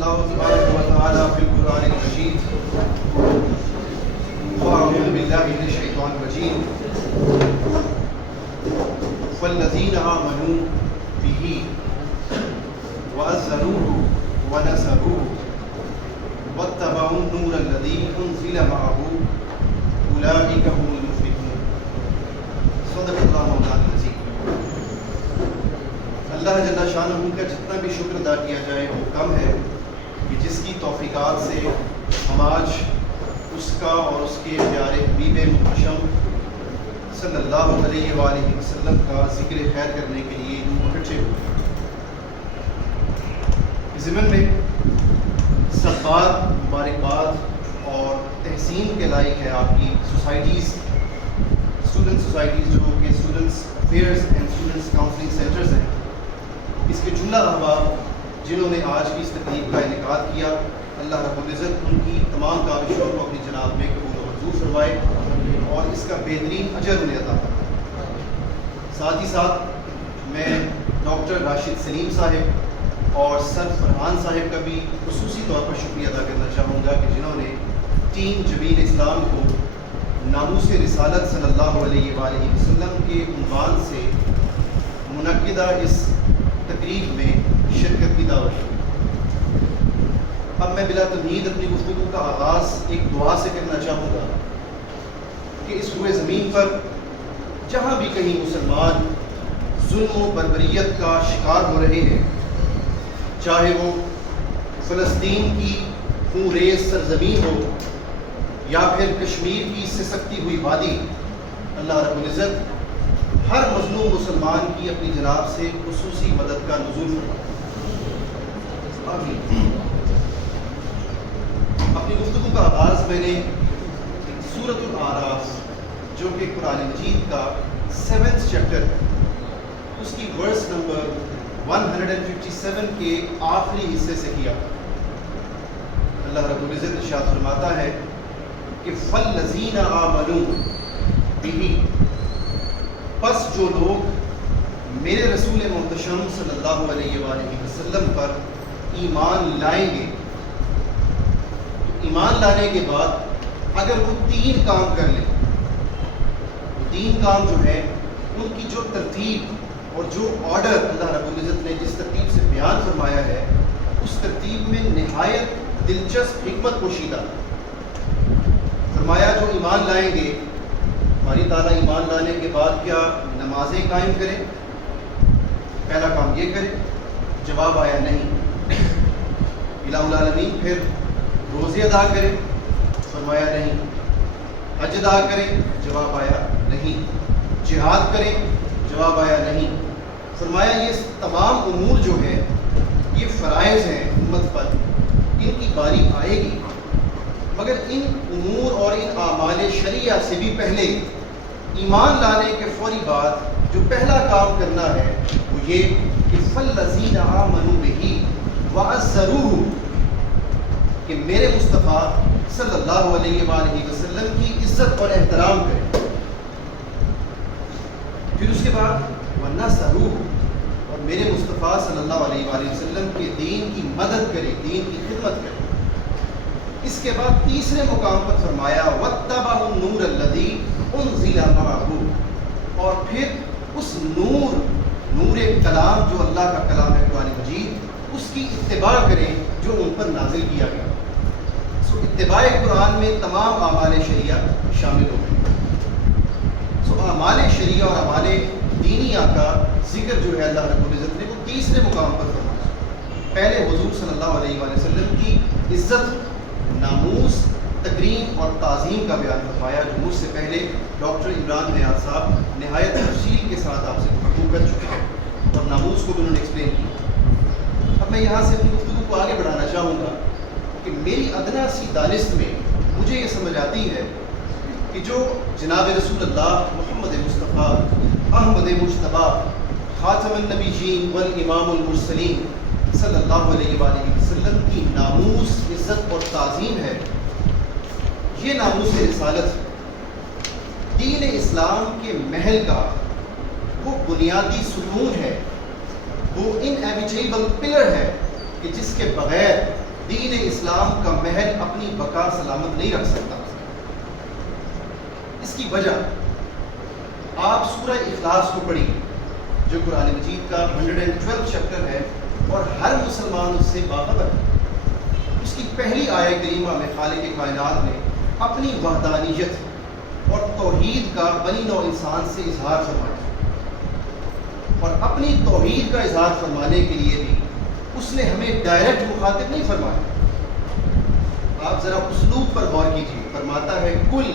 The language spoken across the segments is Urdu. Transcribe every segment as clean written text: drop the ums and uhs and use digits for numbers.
اللہ تبارک و تعالی فی القرآن المجید فاعوذ باللہ من الشیطان الرجیم والذین آمنوا بہ وعزروہ ونصروہ واتبعوا النور الذی انزل معہ اولئک هم المفلحون۔ صدق اللہ مولانا العظیم۔ اللہ جل شانہ کا جتنا بھی شکر ادا کیا جائے وہ کم ہے کہ جس کی توفیقات سے ہم آج اس کا اور اس کے پیارے حبیب محتشم صلی اللہ علیہ وآلہ وسلم کا ذکر خیر کرنے کے لیے یوں اکٹھے ہوئے۔ اس ضمن میں سب بات مبارکباد اور تحسین کے لائق ہے آپ کی سوسائٹیز، اسٹوڈنٹ سوسائٹیز جو کہ students affairs and students counselling centres ہیں، اس کے جملہ احباب جنہوں نے آج کی اس تقریب کا انعقاد کیا، اللہ رب العزت ان کی تمام کاوشوں کو اپنی جناب میں قبول و منظور فرمائے اور اس کا بہترین اجر انہیں عطا فرمائے۔ ساتھ ہی ساتھ میں ڈاکٹر راشد سلیم صاحب اور سر فرحان صاحب کا بھی خصوصی طور پر شکریہ ادا کرنا چاہوں گا کہ جنہوں نے ٹیم جبین اسلام کو ناموس رسالت صلی اللہ علیہ وآلہ وسلم کے عنوان سے منعقدہ اس تقریب میں شرکت کی دعوت دی۔ اب میں بلا تمہید اپنی گفتگو کا آغاز ایک دعا سے کرنا چاہوں گا کہ اس روئے زمین پر جہاں بھی کہیں مسلمان ظلم و بربریت کا شکار ہو رہے ہیں، چاہے وہ فلسطین کی خون ریز سرزمین ہو یا پھر کشمیر کی سسکتی ہوئی وادی، اللہ رب العزت ہر مظلوم مسلمان کی اپنی جناب سے خصوصی مدد کا نزول فرمائے۔ اپنی گفتگو کا آغاز میں نے سورۃ الاعراف جو کہ قرآن مجید کا 7th چیپٹر ہے، اس کی ورس نمبر 157 کے آخری حصے سے کیا۔ اللہ رب العزت ارشاد فرماتا ہے کہ فَالَّذِينَ آمَنُوا بِهِ، پس جو لوگ میرے رسول محتشم صلی اللہ علیہ وآلہ وسلم پر ایمان لائیں گے، تو ایمان لانے کے بعد اگر وہ 3 کام کر لیں، وہ 3 کام جو ہیں ان کی جو ترتیب اور جو آرڈر اللہ رب العزت نے جس ترتیب سے بیان فرمایا ہے، اس ترتیب میں نہایت دلچسپ حکمت پوشیدہ۔ فرمایا جو ایمان لائیں گے، ہماری تعالیٰ ایمان لانے کے بعد کیا نمازیں قائم کریں؟ پہلا کام یہ کرے، جواب آیا نہیں۔ الہ العالمین پھر روزے ادا کریں؟ فرمایا نہیں۔ حج ادا کریں؟ جواب آیا نہیں۔ جہاد کریں؟ جواب آیا نہیں۔ فرمایا یہ تمام امور جو ہے یہ فرائض ہیں امت پر، ان کی باری آئے گی، مگر ان امور اور ان اعمال شرعیہ سے بھی پہلے ایمان لانے کے فوری بعد جو پہلا کام کرنا ہے وہ یہ کہ فَالَّذِينَ آمَنُوا بِهِ وَعَزَّرُوهُ، کہ میرے مصطفیٰ صلی اللہ علیہ وآلہ وسلم کی عزت اور احترام کریں۔ پھر اس کے بعد وَنَصَرُوهُ، اور میرے مصطفیٰ صلی اللہ علیہ وآلہ وسلم کے دین کی مدد کریں، دین کی خدمت کریں۔ اس کے بعد تیسرے مقام پر فرمایا وَاتَّبَعُوا النُّورَ الَّذِي أُنزِلَ مَعَهُ، اور پھر اس نور کلام جو اللہ کا کلام ہے قرآن مجید، اس کی اتباع کریں جو ان پر نازل کیا گیا۔ سو اتباع قرآن میں تمام اعمال شریعہ شامل ہو گئے۔ سو اعمال شریعہ اور اعمال دینیہ کا ذکر جو ہے اللہ رب العزت نے وہ تیسرے مقام پر فرمایا۔ پہلے حضور صلی اللہ علیہ وآلہ وسلم کی عزت، ناموس، تکریم اور تعظیم کا بیان فرمایا، جو مجھ سے پہلے ڈاکٹر عمران حیات صاحب نہایت تفصیل کے ساتھ آپ سے گفتگو کر چکے ہیں اور ناموس کو بھی انہوں نے ایکسپلین کیا۔ اب میں یہاں سے اپنی گفتگو کو آگے بڑھانا چاہوں گا کہ میری ادنا سی دانست میں مجھے یہ سمجھ آتی ہے کہ جو جناب رسول اللہ محمد مصطفیٰ احمد مجتبیٰ خاتم النبیین والامام المرسلین صلی اللہ علیہ وآلہ وسلم کی ناموس، عزت اور تعظیم ہے، یہ ناموس رسالت دین اسلام کے محل کا وہ بنیادی ستون ہے، وہ انایویٹیبل پلر ہے کہ جس کے بغیر دین اسلام کا محل اپنی بقا سلامت نہیں رکھ سکتا۔ اس کی وجہ آپ سورہ اخلاص کو پڑھیں جو قرآن مجید کا 112 چیپٹر ہے اور ہر مسلمان اس سے باخبر ہے۔ اس کی پہلی آیت کریمہ میں خالق کائنات نے اپنی وحدانیت اور توحید کا بنی نوع انسان سے اظہار فرمایا، اور اپنی توحید کا اظہار فرمانے کے لیے بھی اس نے ہمیں ڈائریکٹ مخاطب نہیں فرمایا۔ آپ ذرا اسلوب پر غور کیجیے، فرماتا ہے کل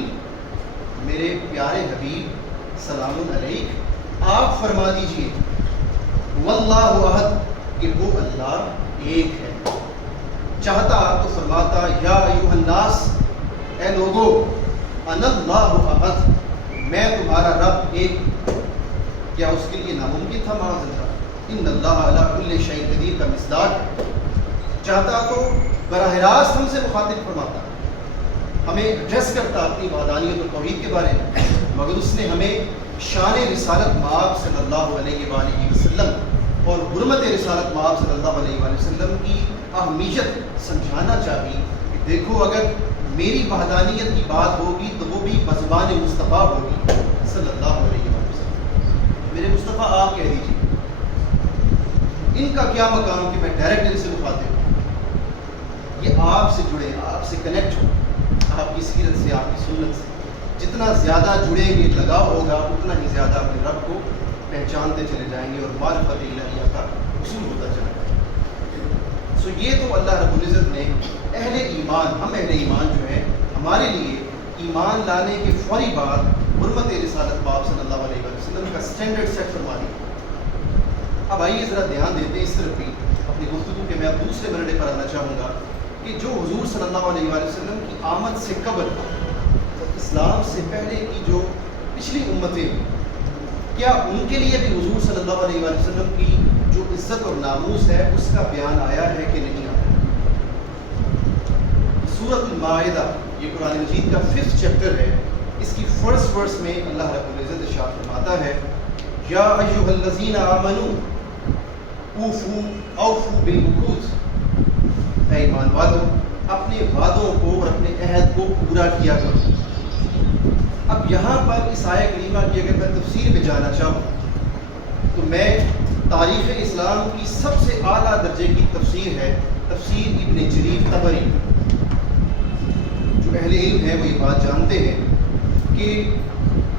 میرے پیارے حبیب سلام علیک، آپ فرما دیجئے واللہ احد کہ وہ اللہ ایک ہے۔ چاہتا تو فرماتا یا ایھا الناس، اے لوگو، انا اللہ احد، میں تمہارا رب ایک۔ کیا اس کے لیے ناممکن تھا؟ معاذ اللہ، ان اللہ علی کل شیء قدیر کا مصداق ہے۔ چاہتا تو براہ راست ہم سے مخاطب فرماتا، ہمیں ایڈریس کرتا اپنی وحدانیت اور توحید کے بارے میں، مگر اس نے ہمیں شان رسالت مآب صلی اللہ علیہ وآلہ وسلم اور حرمت رسالت مآب صلی اللہ علیہ وآلہ وسلم کی اہمیت سمجھانا چاہیے کہ دیکھو اگر میری وحدانیت کی بات ہوگی تو وہ بھی بزبان مصطفیٰ ہوگی صلی اللہ علیہ وآلہ وسلم۔ میرے مصطفیٰ آپ کہہ دیجیے ان کا کیا مقام کہ میں ڈائریکٹ ان سے مخاطب ہوں، یہ آپ سے جڑے، آپ سے کنیکٹ ہو، آپ کی سیرت سے، آپ کی سنت سے جتنا زیادہ جڑیں گے، لگاؤ ہوگا، اتنا ہی زیادہ اپنے رب کو پہچانتے چلے جائیں گے اور معرفت الہیہ کا حصول ہوتا جائے گا۔ سو یہ تو اللہ رب العزت نے اہل ایمان، ہم اہل ایمان جو ہیں، ہمارے لیے ایمان لانے کے فوری بعد حرمت رسالت مآب صلی اللہ علیہ وسلم کا سٹینڈرڈ سیٹ فرما دیا۔ اب آئیے ذرا دھیان دیتے ہیں اس طرف بھی اپنی گفتگو کے میں اب دوسرے مرحلے پر آنا چاہوں گا کہ جو حضور صلی اللہ علیہ وآلہ وسلم کی آمد سے قبل اسلام سے پہلے کی جو پچھلی امتیں، کیا ان کے لیے بھی حضور صلی اللہ علیہ وآلہ وسلم کی جو عزت اور ناموس ہے اس کا بیان آیا ہے کہ نہیں آیا؟ سورۃ المائدہ یہ قرآن مجید کا 5th چیپٹر ہے، اس کی فرسٹ ورس میں اللہ رب العزت ارشاد فرماتا ہے یا ایھا الذین آمنوا اوفوا بالعقود، اے ایمان والو اپنے وعدوں کو اور اپنے عہد کو پورا کیا کرو۔ اب یہاں پر اس آیہ کریمہ کی اگر میں تفسیر میں جانا چاہوں تو میں تاریخ اسلام کی سب سے اعلیٰ درجے کی تفسیر ہے تفسیر ابن جریر طبری۔ جو اہل علم ہیں وہ یہ بات جانتے ہیں کہ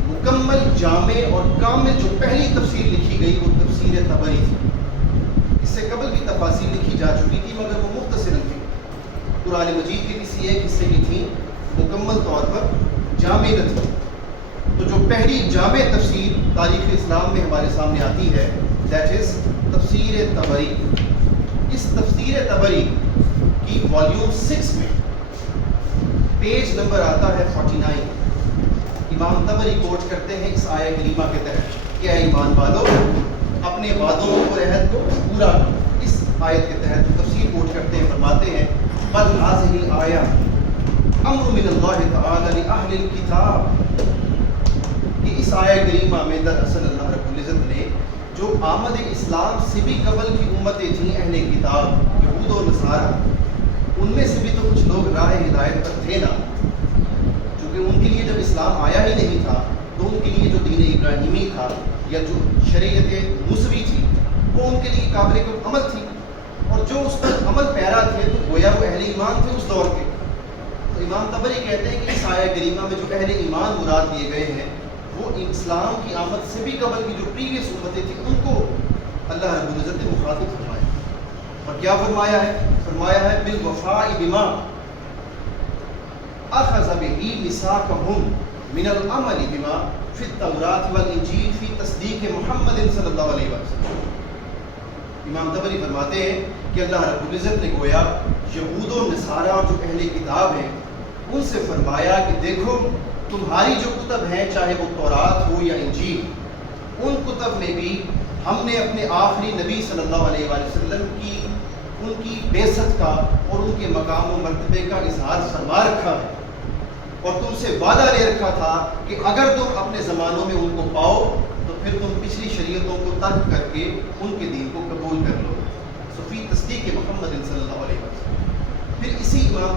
مکمل، جامع اور کامل جو پہلی تفسیر لکھی گئی وہ تفسیر طبری تھی۔ اس سے قبل بھی تفاسیر لکھی جا چکی تھی مگر وہ مختصراً تھی، قرآن مجید کے کسی ایک حصے کی تھی، مکمل طور پر جامع نہ تھی۔ تو جو پہلی جامع تفسیر تاریخ اسلام میں ہمارے سامنے آتی ہے دیٹ از تفسیر طبری۔ اس تفسیر طبری کی والیوم 6 میں پیج نمبر آتا ہے 49۔ امام طبری کوٹ کرتے ہیں اس آیہ کریمہ کے تحت کہ اے ایمان والو اپنے وعدوں اور عہد کو پورا کرو۔ اس آیت کے تحت تفسیر کوٹ کرتے ہیں، فرماتے ہیں بل هذه الآیہ امر من اللہ تعالی لأہل الکتاب، کہ اس آیہ کریمہ میں دراصل اللہ رب العزت نے جو آمد اسلام سے بھی قبل کی امتیں تھیں اہل کتاب یہود و نصارہ، ان میں سے بھی تو کچھ لوگ راہ ہدایت پر تھے نا، چونکہ ان کے لیے جب اسلام آیا ہی نہیں تھا تو ان کے لیے جو دین ابراہیمی تھا یا جو شریعت موسوی تھی وہ ان کے لیے قابل عمل تھی، اور جو اس پر عمل پیرا تھے تو گویا وہ اہل ایمان تھے اس دور کے۔ تو امام طبری کہتے ہیں کہ اس آیہ کریمہ میں جو اہل ایمان مراد دیے گئے ہیں وہ اسلام کی آمد سے بھی قبل کی جو پریویس امتیں تھیں ان کو اللہ رب العزت نے مخاطب فرمایا۔ اور کیا فرمایا ہے؟ فرمایا ہے بالوفاء بما اخذ به ميثاقهم من العمل بما في التوراۃ والانجیل فی تصدیق محمد صلی اللہ علیہ وسلم۔ امام طبری فرماتے ہیں کہ اللہ رب العزت نے گویا یہود و نصارہ جو اہل کتاب ہیں ان سے فرمایا کہ دیکھو تمہاری جو کتب ہیں چاہے وہ تورات ہو یا انجیل، ان کتب میں بھی ہم نے اپنے آخری نبی صلی اللہ علیہ وآلہ وسلم کی ان کی بعثت کا اور ان کے مقام و مرتبے کا اظہار فرما رکھا ہے، اور تم سے وعدہ لے رکھا تھا کہ اگر تم اپنے زمانوں میں ان کو پاؤ تو پھر تم پچھلی شریعتوں کو ترک کر کے ان کے دین کو قبول کر لو۔ فی تصدیق محمد صلی اللہ علیہ وسلم۔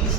30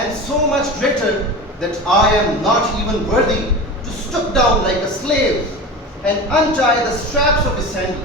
And so much greater that I am not even worthy to stoop down like a slave and untie the straps of his sandal.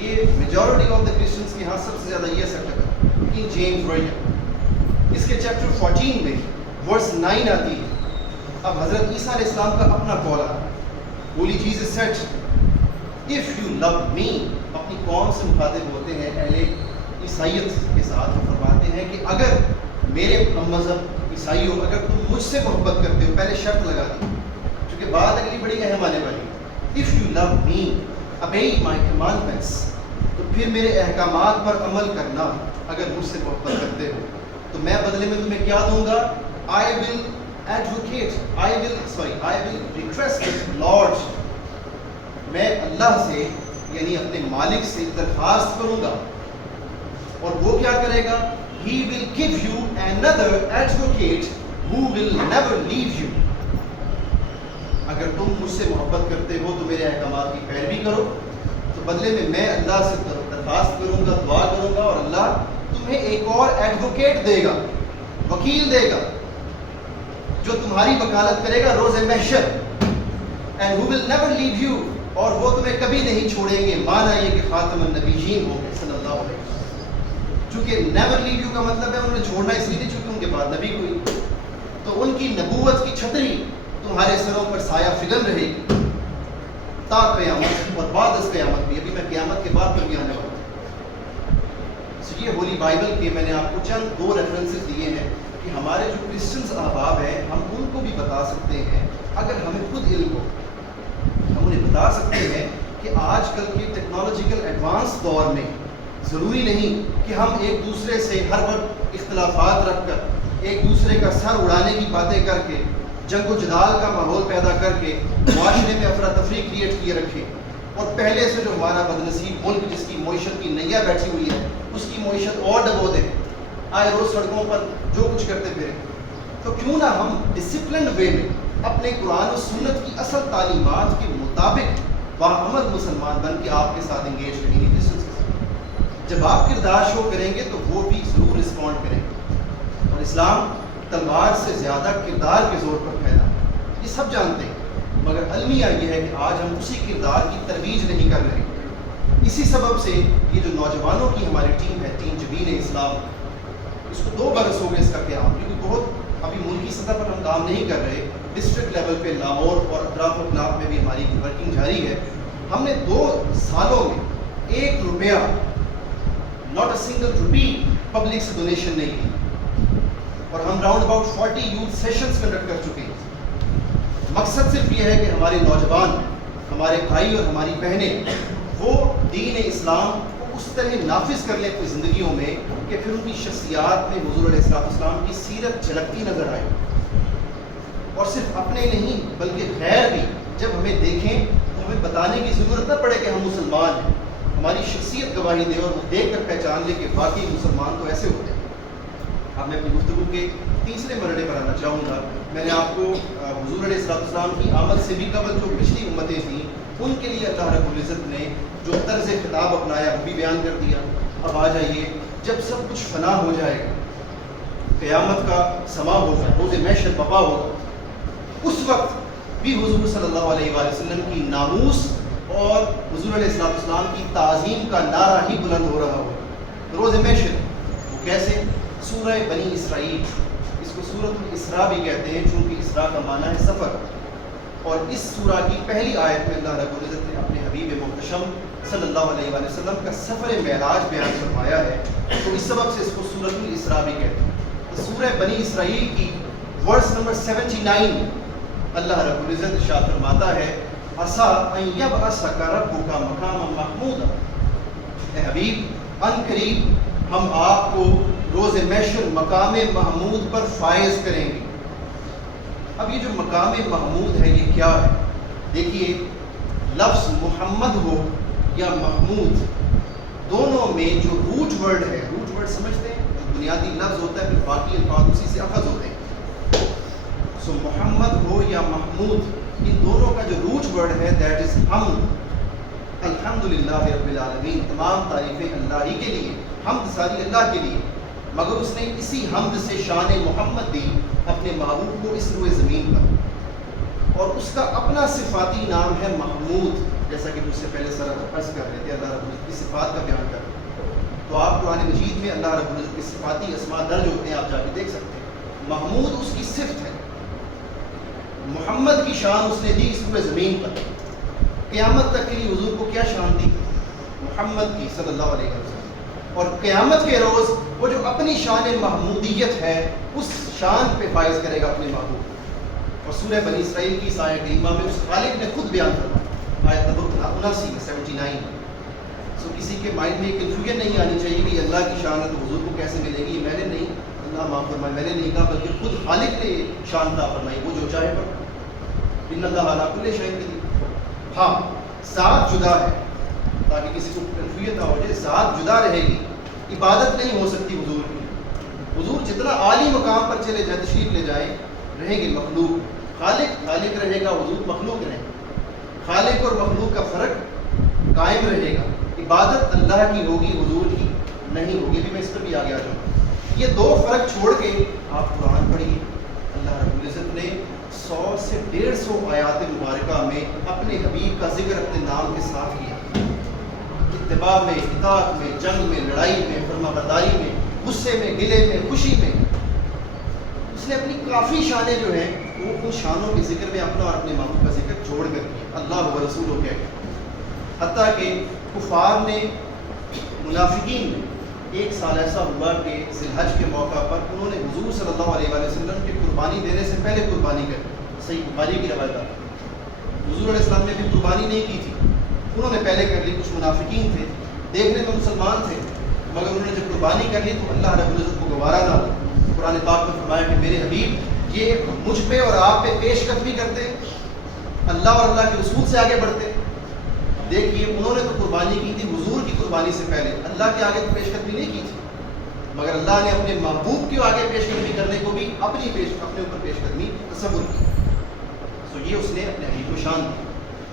یہ میجورٹی آف دا کرسچنس کے یہاں سب سے زیادہ یہ سیٹ ہے کنگ جیمز ورژن. اس کے چیپٹر 14 میں ورس 9 آتی ہے. اب حضرت عیسیٰ علیہ السلام کا اپنا قول آ holy Jesus set of you love me. اپنی قوم سے مخاطب ہوتے ہیں اہل عیسائیت کے ساتھ. وہ فرماتے ہیں کہ اگر میرے مذہب عیسائیوں اگر تم مجھ سے محبت کرتے ہو, پہلے شرط لگا دی کیونکہ بات اگلی بڑی اہم آنے والی. If you love me obey my commandments, تو پھر میرے احکامات پر عمل کرنا. اگر مجھ سے محبت کرتے ہو تو میں بدلے میں تمہیں کیا دوں گا. I will request the Lord. میں اللہ سے یعنی اپنے مالک سے درخواست کروں گا اور وہ کیا کرے گا. He will give you another advocate who will never leave you. اگر تم مجھ سے محبت کرتے ہو تو میرے احکامات کی پیروی کرو, تو بدلے میں اللہ سے درخواست کروں گا, دعا کروں گا, اور اللہ تمہیں ایک اور ایڈوکیٹ دے گا, وکیل دے گا جو تمہاری وکالت کرے گا روز محشر. And who will never leave you, اور وہ تمہیں کبھی نہیں چھوڑیں گے. مانا یہ کہ خاتم النبیین ہوں گے صلی اللہ علیہ وسلم. چونکہ never leave you کا مطلب ہے انہوں نے چھوڑنا اس لیے نہیں چونکہ ان کے بعد نبی ہوئی, تو ان کی نبوت کی چھتری تمہارے سروں پر سایہ فگن رہے گی تا قیامت, اور بعد از قیامت بھی. ابھی میں قیامت کے بعد پر بھی آنے والا ہوں. یہ ہولی بائبل کے میں نے آپ کو چند 2 ریفرنسز دیے ہیں کہ ہمارے جو کرسچنز احباب ہیں ہم ان کو بھی بتا سکتے ہیں. اگر ہمیں خود علم ہو ہم انہیں بتا سکتے ہیں کہ آج کل کے ٹیکنالوجیکل ایڈوانس دور میں ضروری نہیں کہ ہم ایک دوسرے سے ہر وقت اختلافات رکھ کر ایک دوسرے کا سر اڑانے کی باتیں کر کے جنگ و جدال کا ماحول پیدا کر کے معاشرے میں افراتفری کریٹ کیے رکھیں, اور پہلے سے جو ہمارا بدنصیب ملک جس کی معیشت کی نیا بیٹھی ہوئی ہے اس کی معیشت اور ڈبو دیں, آئے روز سڑکوں پر جو کچھ کرتے پھریں. تو کیوں نہ ہم ڈسپلنڈ وے میں اپنے قرآن و سنت کی اصل تعلیمات کے مطابق باعمل مسلمان بن کے آپ کے ساتھ انگیج کریں گے. جب آپ کردار شو کریں گے تو وہ بھی ضرور رسپونڈ کریں گے. اور اسلام تلوار سے زیادہ کردار کے زور پر پھیلا, یہ سب جانتے ہیں, مگر المیہ یہ ہے کہ آج ہم اسی کردار کی ترویج نہیں کر رہے. اسی سبب سے یہ جو نوجوانوں کی ہماری ٹیم ہے, ٹیم جبین اسلام, اس کو 2 برس ہو گئے اس کا قیام, کیونکہ بہت ابھی ملکی سطح پر ہم کام نہیں کر رہے. ڈسٹرکٹ لیول پہ لاہور اور اطراف اطلاف میں بھی ہماری ورکنگ جاری ہے. ہم نے 2 سالوں میں 1 روپیہ not a single rupee public سے ڈونیشن نہیں کی, اور ہم round about 40 youth sessions conduct کر چکے ہیں. مقصد صرف یہ ہے کہ ہمارے نوجوان, ہمارے بھائی اور ہماری بہنیں وہ دین اسلام کو اس طرح نافذ کر لیں اپنی زندگیوں میں کہ پھر ان کی شخصیات میں حضور علیہ السلام کی سیرت جھلکتی نظر آئے, اور صرف اپنے نہیں بلکہ غیر بھی جب ہمیں دیکھیں تو ہمیں بتانے کی ضرورت نہ پڑے کہ ہم مسلمان ہیں, ہماری شخصیت گواہی دے اور وہ دیکھ کر پہچان لے کہ واقعی مسلمان تو ایسے ہوتے ہیں. اب میں اپنی گفتگو کے تیسرے مرحلے پر آنا چاہوں گا. میں نے آپ کو حضور علیہ السلام کی آمد سے بھی قبل جو پچھلی امتیں تھیں ان کے لیے اللہ رب العزت نے جو طرز خطاب اپنایا وہ بھی بیان کر دیا. اب آ جائیے, جب سب کچھ فنا ہو جائے گا, قیامت کا سما ہوگا, روز محشر بپا ہوگا, اس وقت بھی حضور صلی اللہ علیہ وآلہ وسلم کی ناموس اور حضور علیہ السلام کی تعظیم کا نعرہ ہی بلند ہو رہا ہوگا. روز محشر وہ کیسے؟ سورہ بنی اسرائیل, اس کو سورۃ الاسراء بھی کہتے ہیں چونکہ اسراء کا معنی ہے سفر, اور اس سورہ کی پہلی آیت میں اللہ رب العزت نے اپنے حبیب محتشم صلی اللہ علیہ وآلہ وسلم کا سفر معراج بیان فرمایا ہے, تو اس سبب سے اس کو سورۃ الاسراء بھی کہتے ہیں. تو سورہ بنی اسرائیل کی ورس نمبر 79 اللہ رب العزت ارشاد فرماتا ہے عسیٰ ان یبعثک ربک مقاما محمودا. اے حبیب ان قریب ہم آپ کو روز محشر مقام محمود پر فائز کریں گے. اب یہ جو مقام محمود ہے یہ کیا ہے؟ دیکھیے, لفظ محمد ہو یا محمود دونوں میں جو روٹ ورڈ ہے, روٹ ورڈ سمجھتے ہیں, جو بنیادی لفظ ہوتا ہے پھر باقی الفاظ اسی سے اخذ ہوتے ہیں. سو محمد ہو یا محمود, ان دونوں کا جو روٹ ورڈ ہے دیٹ از حمد. الحمدللہ رب العالمین, تمام تعریفیں اللہ ہی کے لیے, حمد ساری اللہ کے لیے, مگر اس نے اسی حمد سے شان محمد دی اپنے محبوب کو اس روئے زمین پر, اور اس کا اپنا صفاتی نام ہے محمود. جیسا کہ مجھ سے پہلے سر عرض کر رہے تھے، اللہ رب العزت کی صفات کا بیان کر رہے ہیں، تو آپ قرآن مجید میں اللہ رب العزت کی صفاتی اسماء درج ہوتے ہیں، آپ جا کے دیکھ سکتے ہیں۔ محمود اس کی صفت ہے، محمد کی شان اس نے دی اس پورے زمین پر۔ قیامت تک کے لیے حضور کو کیا شان دی؟ محمد کی صلی اللہ علیہ وسلم۔ اور قیامت کے روز وہ جو اپنی شان محمودیت ہے اس شان پہ فائز کرے گا اپنے محبوب۔ اور سورہ بنی اسرائیل کی اس آیت کریمہ میں اس خالق نے خود بیان فرمایا، آیت نمبر 79 میں 79۔ سو کسی کے مائنڈ میں کنفیوژن نہیں آنی چاہیے کہ اللہ کی شان ہے تو حضور کو کیسے ملے گی، میں نے نہیں، اللہ معاف فرمائے، میں نے نہیں کہا، بلکہ خود خالق نے شان عطا فرمائی، وہ جو چاہے پر ان اللہ علی کل شیء قدیر۔ ہاں ذات جدا ہے، تاکہ کسی کو کنفیوژن نہ ہو جائے، ذات جدا رہے گی، عبادت نہیں ہو سکتی حضور کی۔ حضور جتنا عالی مقام پر چلے جائیں، تشریف لے جائیں، رہیں گے مخلوق، خالق رہے گا، حضور مخلوق رہیں گے، خالق اور مخلوق کا فرق قائم رہے گا، عبادت اللہ کی ہوگی، حضور کی نہیں ہوگی۔ بھی میں اس پر بھی آگے آ جاؤں گا۔ یہ دو فرق چھوڑ کے آپ قرآن پڑھیے، اللہ رب العزت نے 100 سے 150 آیات مبارکہ میں اپنے حبیب کا ذکر اپنے نام کے ساتھ کیا، اتباع میں، اطاعت میں، جنگ میں، لڑائی میں، فرما برداری میں، غصے میں، گلے میں، خوشی میں۔ اس نے اپنی کافی شانیں جو ہیں وہ ان شانوں کے ذکر میں اپنا اور اپنے محبوب کا ذکر جوڑ کر کیا، اللہ و رسول ہو گیا۔ حتیٰ کہ کفار نے، منافقین نے، ایک سال ایسا ہوا کہ ذی الحج کے موقع پر انہوں نے حضور صلی اللہ علیہ وآلہ وسلم کی قربانی دینے سے پہلے قربانی کر، صحیح بخاری کی روایت ہے، حضور علیہ السلام نے بھی قربانی نہیں کی تھی، انہوں نے پہلے کر لی۔ کچھ منافقین تھے، دیکھنے میں مسلمان تھے، مگر انہوں نے جب قربانی کر لی تو اللہ رب العزت کو گوارا نہ ہو۔ قرآن پاک میں فرمایا کہ میرے حبیب یہ مجھ پہ اور آپ پہ پیش قدمی کرتے، اللہ اور اللہ کے رسول سے آگے بڑھتے۔ دیکھیے انہوں نے تو قربانی کی تھی حضور کی قربانی سے پہلے، اللہ کے آگے تو پیش قدمی نہیں کی تھی، مگر اللہ نے اپنے محبوب کے آگے پیش قدمی کرنے کو بھی اپنے اوپر پیش قدمی تصور کی۔ سو یہ اس نے اپنے حبیب کو شان دی۔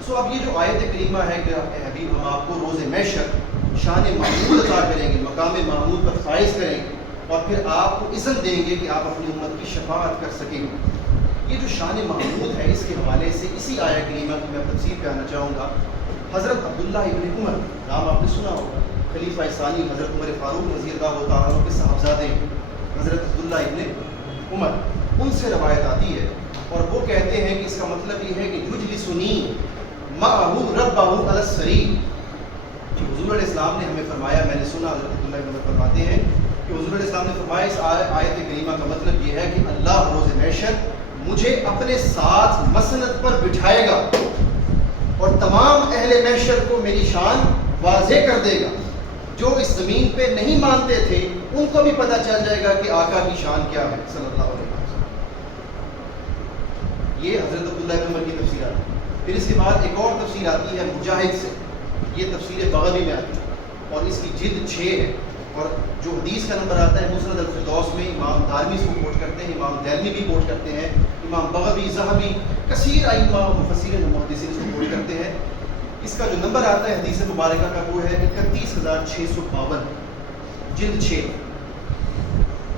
سو اب یہ جو آیت کریمہ ہے کہ اے حبیب ہم آپ کو روز محشر شان محمود عطا کریں گے، مقام محمود پر فائز کریں گے، اور پھر آپ کو عزت دیں گے کہ آپ اپنی امت کی شفاعت کر سکیں گے۔ یہ جو شان محمود ہے اس کے حوالے سے اسی آیت کریمہ کی میں تفسیر پہ آنا چاہوں گا۔ حضرت عبداللہ ابن عمر، نام آپ نے سنا ہوگا، خلیفہ ثانی حضرت عمر فاروق رضی اللہ تعالیٰ عنہ کے صاحبزادے حضرت عبداللہ ابن عمر، ان سے روایت آتی ہے اور وہ کہتے ہیں کہ اس کا مطلب یہ ہے کہ یجلسنی معہ ربہ علی السریر۔ حضور علیہ السلام نے ہمیں فرمایا، میں نے سنا حضرت عبداللہ ابن عمر فرماتے ہیں کہ حضور علیہ السلام نے فرمایا اس آیت کریمہ کا مطلب یہ ہے کہ اللہ روز محشر مجھے اپنے ساتھ مسند پر بٹھائے گا اور تمام اہل محشر کو میری شان واضح کر دے گا۔ جو اس زمین پہ نہیں مانتے تھے ان کو بھی پتہ چل جائے گا کہ آقا کی شان کیا ہے صلی اللہ علیہ وسلم۔ یہ حضرت عبداللہ ابن عمر کی تفسیر آتی ہے۔ پھر اس کے بعد ایک اور تفسیر آتی ہے مجاہد سے، یہ تفسیر بغوی میں آتی ہے اور اس کی جلد 6 ہے، اور جو حدیث کا نمبر آتا ہے مسند الفردوس میں امام دارمی اس کو کوٹ کرتے ہیں، امام دیلمی بھی کوٹ کرتے ہیں، امام بغوی، ذہبی، کثیر ائمہ مفسرین و محدثین اس کو کوٹ کرتے ہیں۔ اس کا جو نمبر آتا ہے حدیث مبارکہ کا وہ ہے 31652، جلد 6۔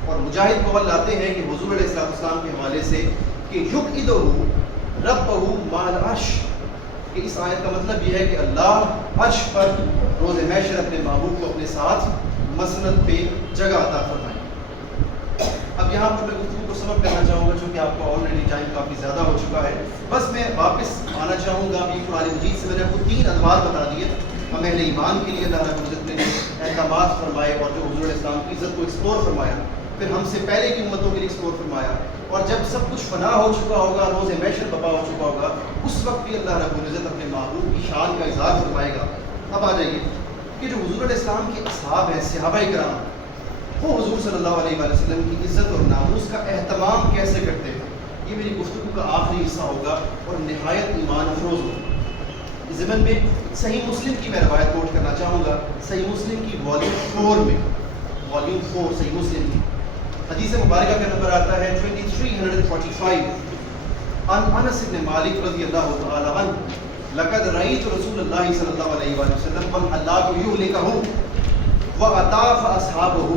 اور مجاہد قول لاتے ہیں کہ حضور علیہ السلام کے حوالے سے کہ یقعدہ ربہ مع العرش، کہ اس آیت کا مطلب یہ ہے کہ اللہ عرش پر روز محشر اپنے محبوب کو اپنے ساتھ مسند پہ جگہ عطا فرمائیں۔ اب یہاں پر میں گفتگو کو سمجھ کرنا چاہوں گا چونکہ آپ کو آلریڈی ٹائم کافی زیادہ ہو چکا ہے، بس میں واپس آنا چاہوں گا ابھی قرآن مجید سے۔ میں نے آپ کو 3 ادوار بتا دیے ہمیں اہل ایمان کے لیے اللہ رب العزت نے احکامات فرمائے اور جو حضور علیہ السلام کی عزت کو ایکسپلور فرمایا، پھر ہم سے پہلے کی امتوں کے لیے ایکسپلور فرمایا، اور جب سب کچھ فنا ہو چکا ہوگا، روز محشر بپا ہو چکا ہوگا، اس وقت بھی اللہ رب العزت اپنے محبوب کی شان کا اظہار فرمائے گا۔ اب آ جائیے کہ جو حضور علیہ السلام کے اصحاب ہیں، صحابہ کرام، وہ حضور صلی اللہ علیہ وآلہ وسلم کی عزت اور ناموس کا اہتمام کیسے کرتے ہیں، یہ میری گفتگو کا آخری حصہ ہوگا اور نہایت ایمان افروز ہوگا۔ اس ضمن میں صحیح مسلم کی میں روایت کوٹ کرنا چاہوں گا، صحیح مسلم کی والیوم 4 میں، والیوم 4 صحیح مسلم کی حدیث مبارکہ کا نمبر آتا ہے 2345، عن انس بن مالک رضی اللہ تعالی عنہ لقد رأیت رسول اللہ صلی اللہ علیہ وآلہ وسلم والحلاق یہلکہ وأطاف اصحابہ۔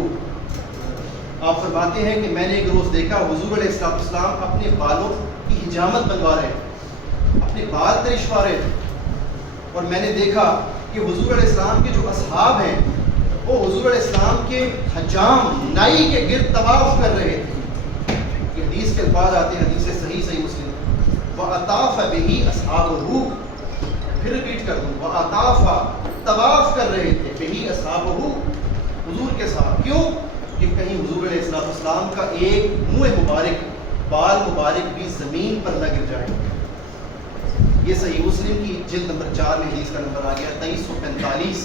آپ فرماتے ہیں کہ میں نے ایک روز دیکھا حضور علیہ السلام اپنے بالوں کی حجامت بنوا رہے تھے، اپنے بال ترشوا رہے تھے، اور میں نے دیکھا کہ حضور علیہ السلام کے جو اصحاب ہیں وہ حضور علیہ السلام کے حجام نائی کے گرد طواف کر رہے تھے. یہ حدیث کے الفاظ آتے ہیں حدیث صحیح مسلم. وَأَطَافَ بِهِ أَصْحَابُهُ, پھر ریپیٹ کر دوں, وَأَطَافَ, طواف کر رہے تھے, بِهِ أَصْحَابُهُ, حضور کے ساتھ. کیوں؟ کہ کہیں حضور علیہ السلام کا ایک منہ مبارک, بال مبارک بھی زمین پر نہ گر جائے. یہ صحیح مسلم کی جلد نمبر 4 میں حدیث کا نمبر آ گیا 2345.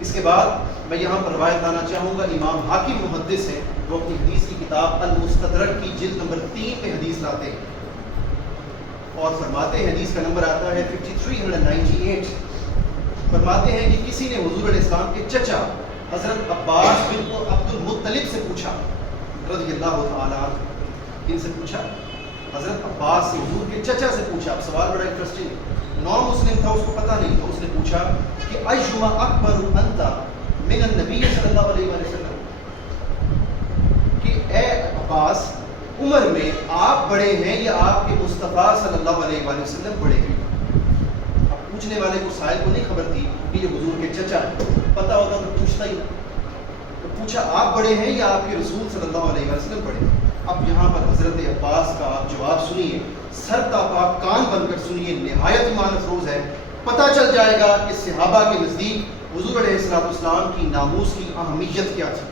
اس کے بعد میں یہاں پر روایت لانا چاہوں گا, امام حاکم محدث ہے, وہ اپنی حدیث کی کتاب المستدرک کی جلد نمبر 3 میں حدیث لاتے ہیں اور فرماتے ہیں, حدیث کا نمبر آتا ہے 5398. فرماتے ہیں کہ کسی نے حضور علیہ السلام کے چچا حضرت عباس بن عبد المطلب سے پوچھا رضی اللہ تعالیٰ عنہ. ان سے پوچھا, حضرت عباس سے, حضور کے چچا سے پوچھا. اب سوال بڑا انٹرسٹنگ, نو مسلم تھا, اس کو پتہ نہیں تھا. اس نے پوچھا کہ ایہما اکبر انت من النبی صلی اللہ علیہ وسلم, کہ اے عباس, عمر میں آپ بڑے ہیں یا آپ کے مصطفیٰ صلی اللہ علیہ وسلم بڑے ہیں؟ اب پوچھنے والے کو, سائل کو نہیں خبر تھی کہ یہ حضور کے چچا ہے, پتہ ہوتا تو پوچھتا ہی. تو پوچھا آپ بڑے ہیں یا آپ کے رسول صلی اللہ علیہ وسلم بڑے ہیں؟ اب یہاں پر حضرت عباس کا آپ جواب سنیے, سر تاپ کان بن کر سنیے, نہایت ایمان افروز ہے. پتہ چل جائے گا کہ صحابہ کے نزدیک حضور علیہ السلام کی ناموس کی اہمیت کیا تھی,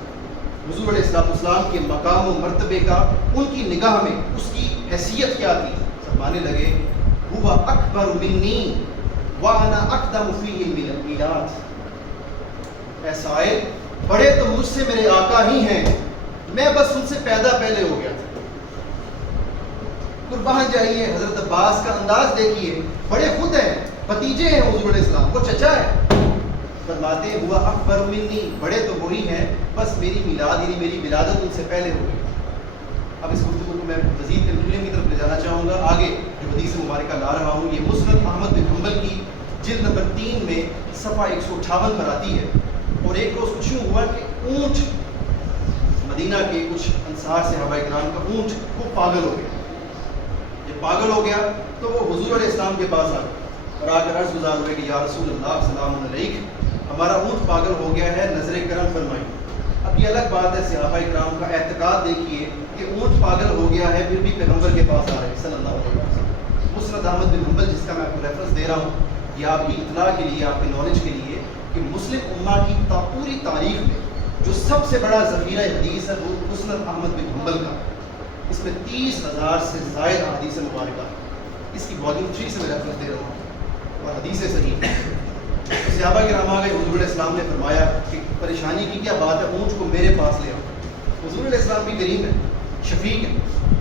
حضور علیہ السلام کے مقام و مرتبے کا ان کی نگاہ میں اس کی حیثیت کیا تھی. فرمانے لگے, ہوا اکبر منی وانا اقدم فیہ المیلاد. اے سائل, بڑے تو مجھ سے میرے آقا ہی ہیں, میں بس ان سے پیدا پہلے ہو گیا تھا. قربان جائیے, حضرت عباس کا انداز دیکھیے, بڑے خود ہیں, بھتیجے ہیں حضور علیہ السلام, وہ چچا ہے. فرماتے ہوا اکبر منی, بڑے تو وہی ہیں, بس میری میلاد یعنی میری ولادت ان سے پہلے ہو گئی. اب اس گفتگو کو میں مزید کنکلوژن کی طرف لے جانا چاہوں گا. آگے جو حدیث مبارکہ لا رہا ہوں یہ مسند احمد بن حنبل کی جلد نمبر 3 میں صفحہ 158 پر آتی ہے. اور ایک روز کچھ یوں ہوا کہ اونٹ, مدینہ کے کچھ انصار صحابہ کرام کا اونٹ وہ پاگل ہو گیا. جب پاگل ہو گیا تو وہ حضور علیہ السلام کے پاس آ گئے اور آ کر عرض گزار ہوئے کہ یا رسول اللہ سلام علیک, ہمارا اونٹ پاگل ہو گیا ہے, نظر کرم فرمائیں. اب یہ الگ بات ہے, صحابہ کرام کا اعتقاد دیکھیے کہ اونٹ پاگل ہو گیا ہے پھر بھی پیغمبر کے پاس آ رہے ہیں صلی اللہ علیہ وسلم. مسند احمد بن حنبل جس کا میں آپ کو ریفرنس دے رہا ہوں, یہ آپ کی اطلاع کے لیے, آپ کے نالج کے لیے, کہ مسلم امہ کی پوری تاریخ میں جو سب سے بڑا ذخیرہ حدیث ہے وہ مسند احمد بن حنبل کا. اس میں 30,000 سے زائد احادیث مبارکہ, اس کی والیوم 3 سے میں ریفرنس دے رہا ہوں, اور حدیث صحیح. صحابہ کرام آ گئے, حضور علیہ السلام نے فرمایا کہ پریشانی کی کیا بات ہے, اونٹ کو میرے پاس لے آؤ. حضور علیہ السلام بھی کریم ہے, شفیق ہے.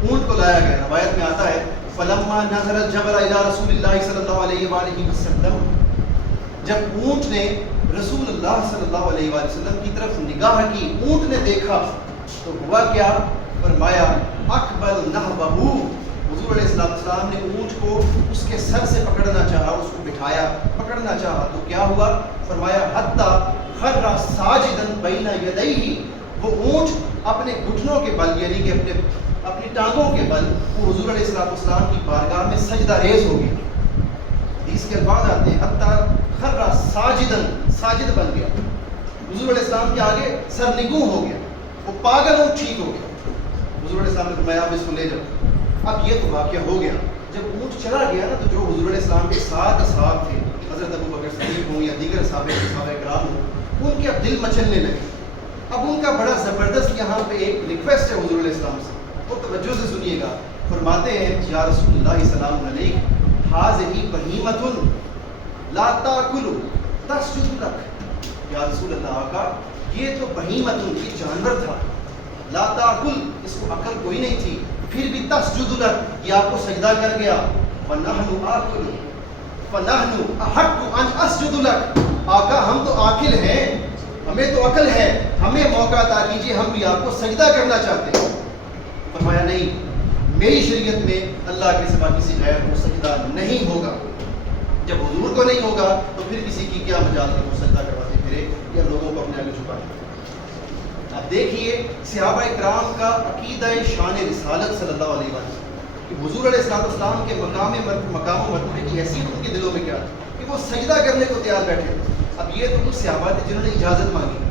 اونٹ کو لایا گیا. روایت میں آتا ہے فلما نظر الجبل الى رسول اللہ صلی اللہ علیہ وآلہ وسلم, جب اونٹ نے رسول اللہ صلی اللہ علیہ وآلہ وسلم کی طرف نگاہ کی, اونٹ نے دیکھا تو ہوا کیا, فرمایا اقبل نہبہو, حضور علیہ السلام نے اونٹ کو اس کے سر سے پکڑنا چاہا, اس کو بٹھایا, پکڑنا چاہا تو کیا ہوا, فرمایا حتی خر ساجدا بین یدیہ, وہ اونٹ اپنے گھٹنوں کے بل یعنی کہ اپنی ٹانگوں کے بل وہ حضور علیہ السلام کی بارگاہ میں سجدہ ریز ہو گیا. حدیث کے الفاظ آتے ہیں حتی خر ساجدا, ساجد بن گیا, حضور علیہ السلام کے آگے سرنگوں ہو گیا, وہ پاگل اونٹ ٹھیک ہو گیا. حضور علیہ السلام نے فرمایا اب اس کو لے جاؤ. اب یہ تو واقعہ ہو گیا. جب اونٹ چلا گیا نا تو جو حضور علیہ السلام کے 7 اصحاب تھے, حضرت ابو بکر صدیق ہوں یا دیگر صحابہ کرام ہوں, ان کے اب دل مچلنے لگے. اب ان کا بڑا زبردست یہاں پہ ایک ریکویسٹ ہے حضور علیہ السلام سے, وہ توجہ سے سنیے گا. فرماتے ہیں یا رسول اللہ سلام علیک ھذہ بہیمۃ لا تاکل تسجد لک, یا رسول اللہ آقا یہ تو بہیمۃ, یہ جانور تھا, لا تاکل, اس کو عقل کوئی نہیں تھی, پھر بھی تسجد لک, یہ آپ کو سجدہ کر گیا. ونحن آکل فنحن احق ان اسجد لک, آقا ہم تو عاقل ہیں, ہمیں تو عقل ہے, ہمیں موقع عطا کیجیے, ہم بھی آپ کو سجدہ کرنا چاہتے ہیں. فرمایا نہیں, میری شریعت میں اللہ کے سوا کسی غیر کو سجدہ نہیں ہوگا. جب حضور کو نہیں ہوگا تو پھر کسی کی کیا مجال کہ وہ سجدہ کرواتے پھرے یا لوگوں کو اپنے آگے چھپائے. اب دیکھیے صحابہ اکرام کا عقیدہ شان رسالت صلی اللہ علیہ وسلم کہ حضور علیہ السلام کے مقام و مرتبے کی حیثیت ان کے دلوں میں کیا تھی, کہ وہ سجدہ کرنے کو تیار بیٹھے. اب یہ تو کچھ صحابہ تھے جنہوں نے اجازت مانگی.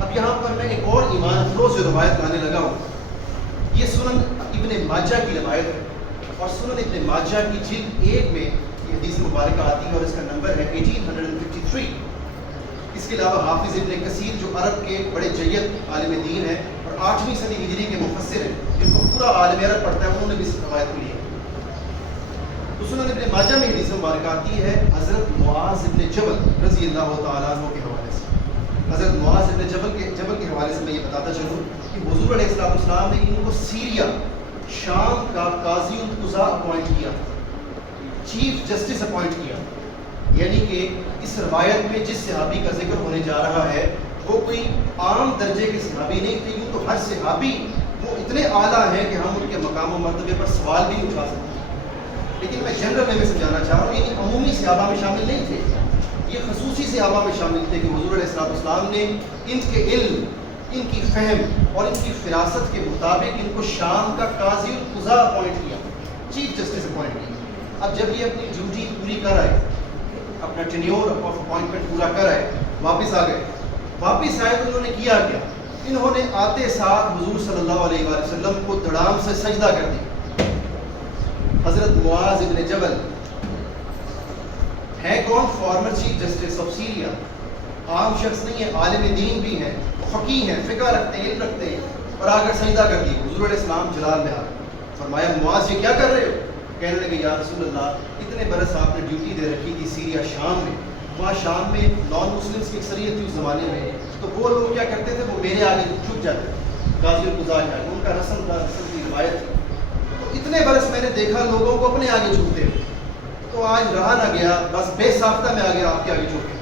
اب یہاں پر میں ایک اور ایمان افروز روایت لانے لگا ہوں. یہ سنن ابن ماجہ کی روایت ہے, اور سنن ابن ماجہ کی جلد 1 میں یہ حدیث مبارکہ آتی ہے, اور اس کا نمبر ہے 1853. اس کے علاوہ حافظ ابن کثیر جو عرب کے بڑے جید عالم دین ہیں اور 8ویں صدی ہجری کے مفسر ہیں, جن کو پورا عالم عرب پڑھتا ہے, انہوں نے بھی اس روایت کو لیا. تو سنن ابن ماجہ میں حدیث مبارکہ آتی ہے حضرت معاذ ابن جبل رضی اللہ تعالیٰ عنہ کے حوالے سے. حضرت معاذ ابن جبل کے حوالے سے میں یہ بتاتا چلوں کہ حضور علیہ السلام نے ان کو سیریا شام کا قاضی القضاء اپوائنٹ کیا, چیف جسٹس اپوائنٹ کیا. یعنی کہ اس روایت میں جس صحابی کا ذکر ہونے جا رہا ہے وہ کوئی عام درجے کے صحابی نہیں تھے. یوں تو ہر صحابی وہ اتنے اعلیٰ ہیں کہ ہم ان کے مقام و مرتبے پر سوال بھی نہیں اٹھا سکتے, لیکن میں جنرل میں سمجھانا چاہ رہا ہوں. یعنی عمومی صحابہ میں شامل نہیں تھے, یہ خصوصی صحابہ میں شامل تھے کہ حضور علیہ السلام نے ان کے علم, ان کی فہم اور ان کی فراست کے مطابق ان کو شام کا قاضی القضاء اپوائنٹ کیا, چیف جسٹس اپوائنٹ کیا. اب جب یہ اپنی ڈیوٹی پوری کر آئے, اپنا ٹینیور آف اپوائنٹمنٹ پورا کر آئے, واپس آ گئے. واپس آئے تو انہوں نے کیا کیا؟ انہوں نے آتے ساتھ حضور صلی اللہ علیہ وآلہ وسلم کو دڑام سے سجدہ کر دیا. حضرت معاذ ابن جبل ہے کون؟ Farmer chief justice of Syria, عام شخص نہیں ہے, عالم دین بھی ہیں, فقیہ ہیں, فقہ رکھتے ہیں, علم رکھتے ہیں, اور آ کر سجدہ کر دی. حضور علیہ السلام جلال میں آ گئے, فرمایا معاذ یہ کیا کر رہے ہو؟ کہنے لگے یا رسول اللہ اتنے برس آپ نے ڈیوٹی دے رکھی تھی سیریا شام میں, وہاں شام میں نان مسلمس کی اکثریت تھی اس زمانے میں, تو وہ لوگ کیا کرتے تھے, وہ میرے آگے جھک جاتے تھے قاضی القضاء کے آگے, ان کا رسم تھا, رسم کی روایت تھی. تو اتنے برس میں نے دیکھا لوگوں کو اپنے آگے جھکتے ہوئے, تو آج رہا نہ گیا, بس بے ساختہ میں آگے آپ کے آگے جھکے.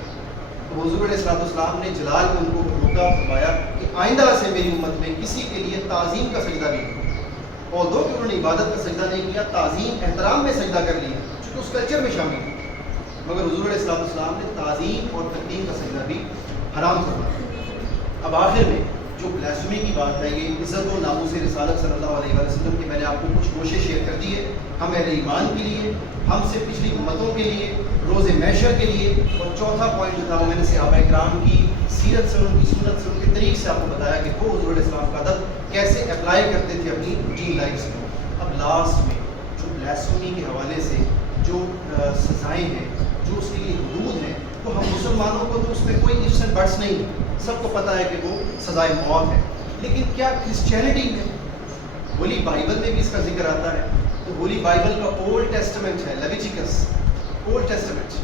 تو حضور علیہ السلام نے جلال میں ان کو روکا, فرمایا کہ آئندہ سے میری امت میں کسی کے لیے تعظیم کا سجدہ بھی کرو. اور دو کہ انہوں نے عبادت کا سجدہ نہیں کیا, تعظیم احترام میں سجدہ کر لیا, چونکہ اس کلچر میں شامل ہے, مگر حضور علیہ السلام نے تعظیم اور تقدیم کا سجدہ بھی حرام فرمایا. اب آخر میں جو بلاسفمی کی بات ہے, یہ عزت و ناموس رسالت صلی اللہ علیہ وسلم کی میں نے آپ کو کچھ گوشے شیئر کر دی ہے, ہم اہل ایمان کے لیے, ہم سے پچھلی امتوں کے لیے, روز محشر کے لیے. اور چوتھا پوائنٹ جو تھا وہ میں نے صحابہ کرام کی سیرت سے, ان کی سنت سے, ان کے طریق سے آپ کو بتایا کہ وہ حضور علیہ السلام کا ادب کیسے اپلائی کرتے تھے اپنی روٹین لائف سے. اب لاسٹ میں جو بلاسفمی کے حوالے سے جو سزائیں ہیں, جو اس کے لیے حدود ہیں, تو ہم مسلمانوں کو تو اس میں کوئی ifs and buts نہیں ہے, سب کو پتہ ہے کہ وہ سزائے موت ہے. لیکن کیا کرسچینٹی میں, ہولی بائبل میں بھی اس کا ذکر آتا ہے. تو ہولی بائبل کا اولڈ ٹیسٹمنٹ ہے لیویٹیکس, اولڈ ٹیسٹمنٹ,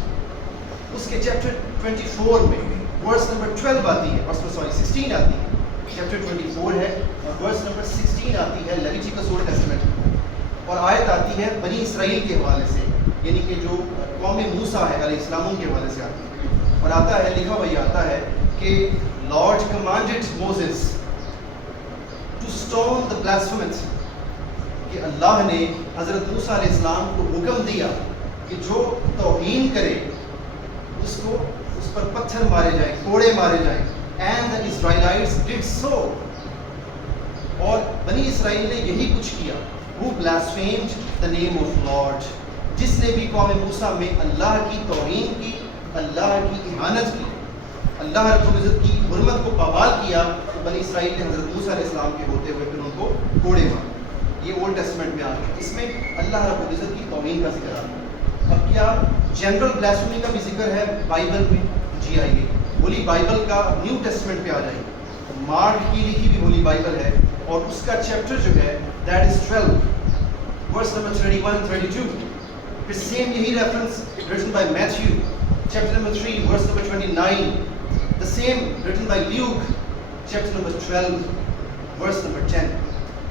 اس کے چیپٹر 24 میں ورس نمبر 12 آتی ہے, اور 16 آتی ہے. چیپٹر 24 ہے اور ورس نمبر 16 آتی ہے لیویٹیکس اولڈ ٹیسٹمنٹ, اور آیت آتی ہے بنی اسرائیل کے حوالے سے, یعنی کہ جو قوم موسیٰ ہے علیہ السلام کے حوالے سے آتی ہے. اور آتا ہے, لکھا ہوا یہ آتا ہے کہ لارڈ کمانڈڈ موسیس ٹو اسٹون دی بلاسفیمس, کہ اللہ نے حضرت موسیٰ علیہ السلام کو حکم دیا کہ جو توہین کرے اس کو, اس پر پتھر مارے جائیں, کوڑے مارے جائیں. And the Israelites did so, اور بنی اسرائیل نے یہی کچھ کیا. who blasphemed the name of Lord, جس نے بھی قوم موسیٰ میں اللہ کی توہین کی, اللہ کی اہانت کی, اللہ رب العزت کی حرمت کو پامال کیا, تو بنی اسرائیل نے حضرت موسیٰ علیہ السلام کے ہوتے ہوئے پھر ان کو کوڑے مارے. یہ اولڈ ٹیسٹمنٹ میں آ گیا, اس میں اللہ رب العزت کی توہین کا ذکر آتا ہے. اب کیا جنرل بلاسفیمی کا بھی ذکر ہے بائبل میں؟ جی آئیے, ہولی بائبل کا نیو ٹیسٹمنٹ پہ آ جائیں. مارک کی لکھی بھی ہولی بائبل ہے, اور اس کا چیپٹر جو ہے دیٹ از 12 ورس نمبر 31-32. پھر سیم یہی reference written by Matthew chapter number 3 verse number 29. the same written by Luke chapter number 12 verse number 10.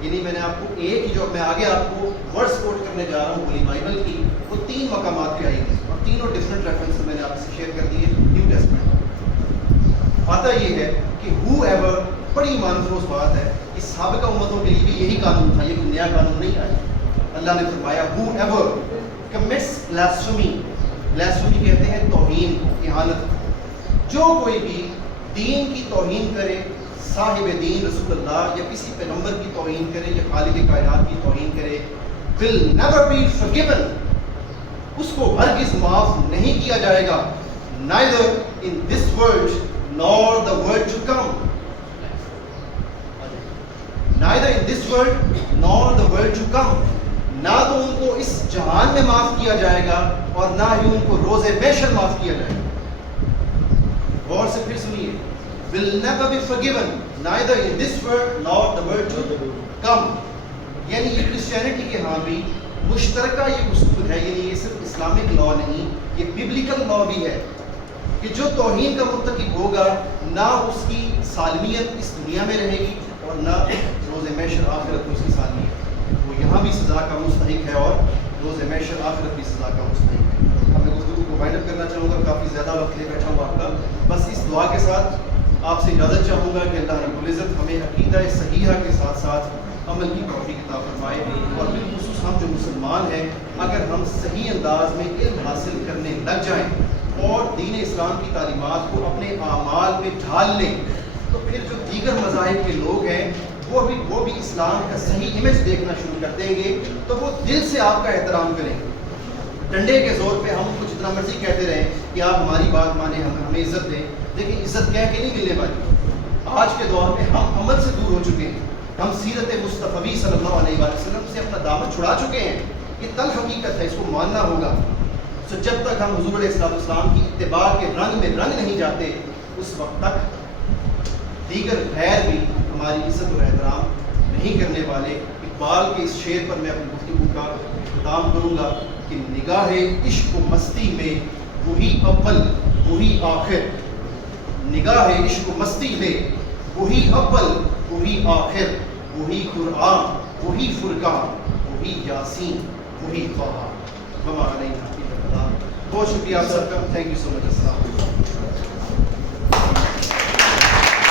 یعنی میں نے آپ کو ایک ہی, جو میں آگے آپ کو ورس کوٹ کرنے جا رہا ہوں ہولی بائبل کی, وہ 3 مقامات پہ آئی گی, اور تینوں ڈفرینٹ ریفرنس میں نے آپ سے شیئر کر دیے نیو ٹیسٹمنٹ. آتا یہ ہے کہ ہو ایور, بڑی ایمان افروز بات ہے, اس سابقہ امتوں کے لیے بھی یہی قانون تھا, یہ کوئی نیا قانون نہیں آیا. اللہ نے فرمایا who ever commits blasphemy, blasphemy کہتے ہیں توہین, اہانت. جو کوئی بھی دین کی توہین کرے, صاحب دین رسول اللہ یا کسی پیغمبر کی توہین کرے یا خالق کائنات کی توہین کرے, will never be forgiven, اس کو ہرگز معاف نہیں کیا جائے گا. Neither in this world nor the world to come. Neither in this world nor the world to come. نہ تو ان کو اس جہان میں معاف کیا جائے گا اور نہ ہی ان کو روز محشر معاف کیا جائے گا. غور سے پھر سنیے. Will never be forgiven neither in this world nor the world to come. یعنی یہ کرسچینٹی کے ہاں بھی مشترکہ یہ اصول ہے. یعنی یہ صرف اسلامک لا نہیں, یہ ببلیکل لا بھی ہے کہ جو توہین کا مرتکب ہوگا نہ اس کی سالمیت اس دنیا میں رہے گی اور نہ روز محشر آخرت میں اس کی سالمیت. وہ یہاں بھی سزا کا مستحق ہے اور روز محشر آخرت بھی سزا کا مستحق ہے. اب میں گفتگو کو وائنڈ اپ کرنا چاہوں گا, کافی زیادہ وقت لے بیٹھا ہوں آپ کا. بس اس دعا کے ساتھ آپ سے اجازت چاہوں گا کہ اللہ رب العزت ہمیں عقیدہ صحیحہ کے ساتھ ساتھ عمل کی توفیق عطا فرمائے. اور بالخصوص ہم جو مسلمان ہیں, اگر ہم صحیح انداز میں علم حاصل کرنے لگ جائیں اور دین اسلام کی تعلیمات کو اپنے اعمال میں ڈھال لیں, تو پھر جو دیگر مذاہب کے لوگ ہیں وہ بھی اسلام کا صحیح امیج دیکھنا شروع کر دیں گے, تو وہ دل سے آپ کا احترام کریں گے. ڈنڈے کے زور پہ ہم کو جتنا مرضی کہتے رہیں کہ آپ ہماری بات مانیں, ہمیں عزت دیں, لیکن عزت کہہ کے نہیں ملنے والی. آج کے دور میں ہم عمل سے دور ہو چکے ہیں. ہم سیرت مصطفی صلی اللہ علیہ وآلہ وسلم سے اپنا دامن چھڑا چکے ہیں. یہ تلخ حقیقت ہے, اس کو ماننا ہوگا. سو جب تک ہم حضور علیہ السلام کی اتباع کے رنگ میں رنگ نہیں جاتے, اس وقت تک دیگر غیر بھی ہماری عزت اور احترام نہیں کرنے والے. اقبال کے اس شعر پر میں اپنی گفتگو کا اختتام کروں گا کہ نگاہ عشق و مستی میں وہی اول وہی آخر. نگاہ عشق و مستی میں وہی اول وہی آخر. وہی قرآن وہی فرقان وہی یاسین وہی طٰہٰ وما علینا الا البلاغ. بہت شکریہ آپ سب کا. تھینک یو سو مچ. السلام علیکم.